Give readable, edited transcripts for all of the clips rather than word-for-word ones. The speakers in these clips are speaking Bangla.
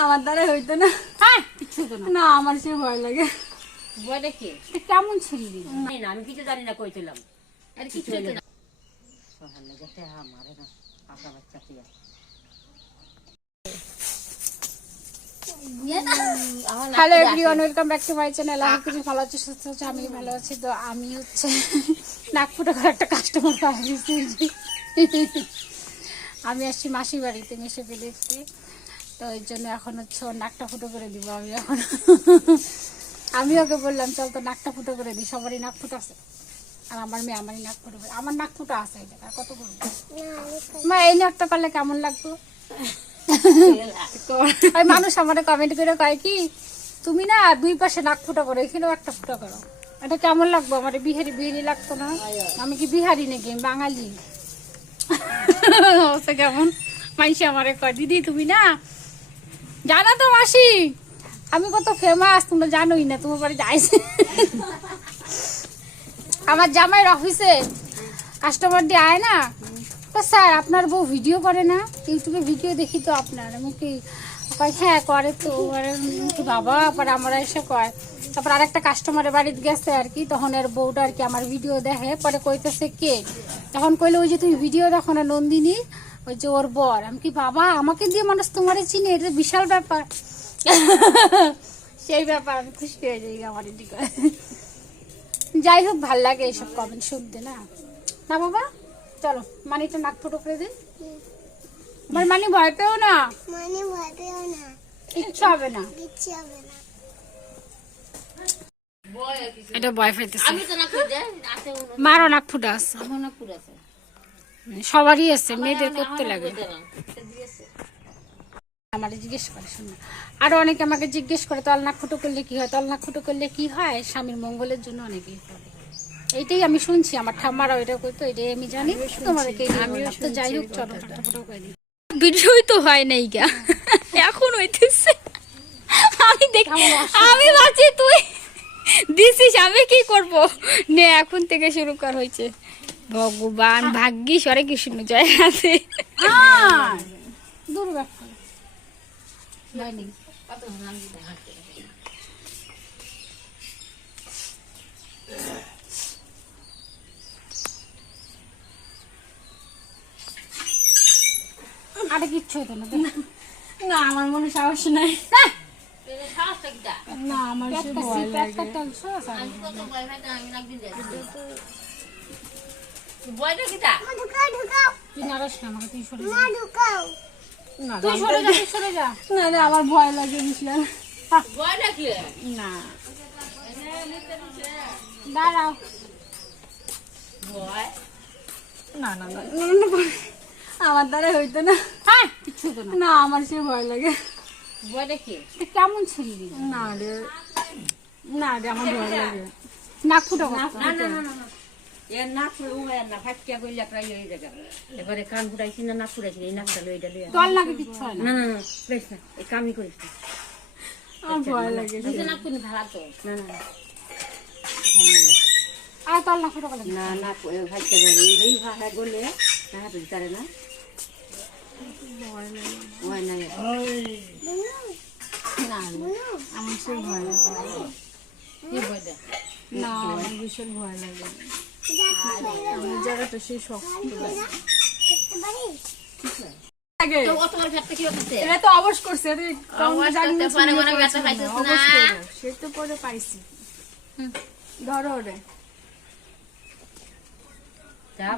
আমার দ্বারা হইতো না। হ্যাঁ কিছু তো না। না আমার সে ভয় লাগে। ভয় দেখে কেমন ছিলি না আমি কিছু জানি না কইছিলাম আর কিছু তো না। সোহান লেগেছে আমারে না কাকা বাচ্চা টিয়া hello everyone, welcome back to my channel. আমি কিছু ভালো আছি, সুস্থ আছি, আমি ভালো আছি। তো আমি হচ্ছে নাক ফুটো করে একটা কাস্টমার পাঠিয়েছি। আমি আসছি মাসির বাড়িতে, মেসে ফেলে এসেছি। তো এর জন্য এখন হচ্ছে ওর নাকটা ফুটো করে দিব। আমি এখন আমি ওকে বললাম চল তো নাকটা ফুটো করে দিই, সবারই নাক ফুটো আছে আর আমার মেয়ে আমারই নাক ফুটো করে। আমার নাক ফুটো আছে, এটা আর কত করবো মা? এই নাকটা করলে কেমন লাগতো? মানুষ আমাদের কমেন্ট করে কয় কি তুমি না দুই পাশে নাক ফুটা করো, এখানেও একটা ফুটা করো, এটা কেমন লাগবো? আমার বিহারি বিহারি লাগতো না? আমি কি বিহারি নাকি, আমি বাঙালি। কেমন মাইসি আমারে কয় দিদি তুমি না জানো তো মাসি আমি কত ফেমাস, তোমরা জানোই না, তোমার বাড়ি যাইছে। আমার জামাইয়ের অফিসে কাস্টমার দিয়ে আয় না, তো স্যার আপনার বউ ভিডিও করে না? ইউটিউবে ভিডিও দেখি তো আপনার। আমি কি কয় হ্যাঁ করে তো। কি বাবা, পরে আমরা এসে কয়। তারপর আরেকটা কাস্টমারের বাড়িতে গেছে আর কি, তখন এর বউটা আর কি আমার ভিডিও দেখে, পরে কইতেছে কে, তখন কইলে ওই যে তুমি ভিডিও দেখো না নন্দিনী, ওই যে ওর বর। আমি কি বাবা, আমাকে দিয়ে মানুষ তোমারে চিনে, এটা বিশাল ব্যাপার। সেই ব্যাপার আমি খুশি হয়ে যাই আমার এদিকে। যাই হোক, ভাল লাগে এইসব কমেন্ট শুনতে না। না বাবা চলো মানিটা নাক ফুটো করে দিন। আমার মানি ভয় পেও না, কিচ্ছু হবে না। এটা ভয় পাইতেছে। আমি তো না কই যায় আছে মারও নাক ফুটা আছে, আমার না পুরো আছে সবারই আছে, মেয়েদের করতে লাগে। আমার জিজ্ঞেস করে শুনে, আরো অনেকে আমাকে জিজ্ঞেস করে তল নাক ফুটো করলে কি হয়, তল নাক ফুটো করলে কি হয়? স্বামীর মঙ্গলের জন্য অনেকেই করে। এইটাই আমি শুনছি, আমার ঠাম্মারাও এটা করতো, এটাই আমি জানি। তোমাদেরকে তো যাই হোক চলো ফুটো করে দিই। ভিডিওই তো হয় নাই গা, এখন হইতেছে। আমি দেখ, আমি ভাবছি তুই দিছিস, আমি কি করব? নে এখন থেকে শুরু কর হয়েছে। ভগবান ভাগ্যিস অরে কি শুনে জয় আছে। দূর ব্যাপার আরে কিচ্ছু হতো না। না আমার মনে সাহস নাই। না আমার সে ভয় লাগে। বয়টা কিটা তুই নারাস না আমাকে, তুই সরে যা, না তুই সরে যা, তুই সরে যা। না না আমার ভয় লাগে বিশাল। বয়টা কি না দাঁড়াও, বয় না না না আমার দ্বারা হইতো না। হ্যাঁ কিচ্ছু তো না। না আমার সে ভয় লাগে। বয়টা কি তুই কেমন ছিলি? না রে, না রে আমার ভয় লাগে। নাক ফুটো না না না না এর নাক ফুলে উমায় না ফাটিয়া কইলে একটা এই জায়গা এবারে কান ফুটাইছি না নাক ফুটাইছি এই নাকটা লইডা লইয়া তল নাকে কিচ্ছু হয় না। না না না বেশ না এই কামই করিস না আমার ভয় লাগে। বুঝে নাক ফুলে ভালো তো না না আর তল নাক ফুটো করে না না ফাটিয়া যাবে এই ভাষা গলে না হাতে দিতারে না ভয় নাই না আমার সে ভয় লাগে। কি বয়টা না আমার ভীষণ ভয় লাগে। আমার জায়গাটা সেই শক্ত লাগে। তো কত বড় ফ্যাটটা কি করতে এটা তো অবশ করছে, এটা অবশ জানি না করতে পারে, শুনে মনে ব্যথা করেছে পাইছিস না, না। অবশ করে। সে তো পরে পাইছি। ধরো ওরে।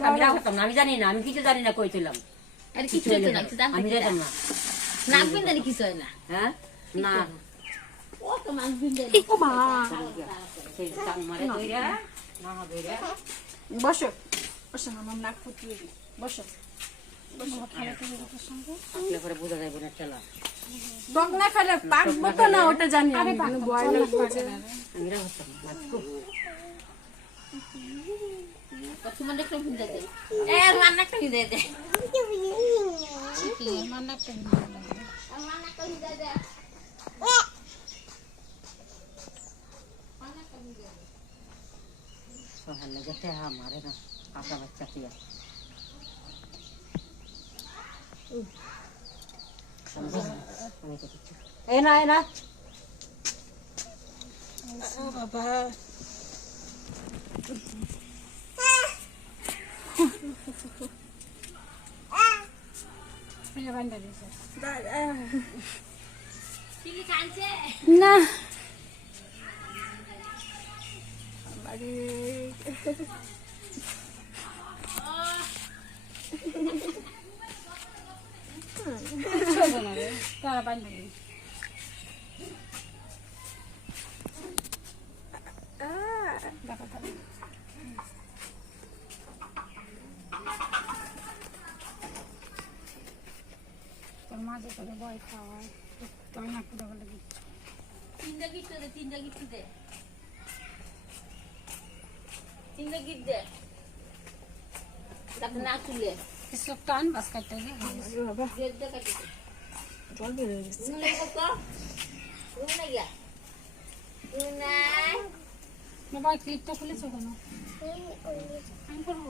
আমি রাখতাম না, আমি জানি না, আমি কিছু জানি না কইছিলাম আর কিছু হতো না, কিছু জানতে আমি যেতাম না নাক বিন্দানি কিছু হয় না। হ্যাঁ না ও তো নাক বিন্দানি। ও মা সেই টান মারে কইরা না হবে রে বসো বসো, আমার নাক ফুটিয়ে দিই। বসো আসলে পরে বোঝা যাবে না খেলা টক না খেলে পাকবো তো না, ওটা জানি আমি, কিন্তু ভয় লাগছে। আমি রাখতাম না তোমার একটা বিন্দা দে, এ মান একটা বিন্দা দে, কি মান একটা বিন্দা দে, মান একটা বিন্দা দে, সোহান লেগেছে আমারে না কাকা বাচ্চা টিয়া এ না বাবা না তারা বান্ধা দিয়েছে। তোর মাঝে করে ভয় খাওয়ায় তোর না ফুটে বলে দিচ্ছে তিনটা গিফট দে তারপর না তুলে কিছু টান বাস কাটতে গেলে বাবা গেটটা কাটি জল বেরিয়ে গেছে রুমে কত রুমে গিয়া নাই বাবা ক্লিপটা খুলেছো কেন আমি করবো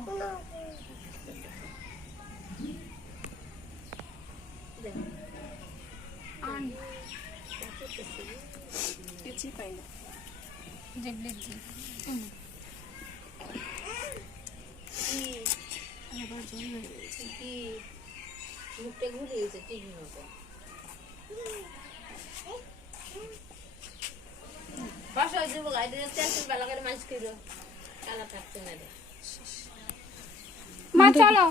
আন কিছুই পাই না যে ব্লেড যে আবার জল বেরিয়ে গেছে কি মুখটা ঘুরে গেছে টিভি মতো বাসায় দেবো গাড়ি তেল বেলা করে মাছ করো কালা থাকছে না রে মা চলো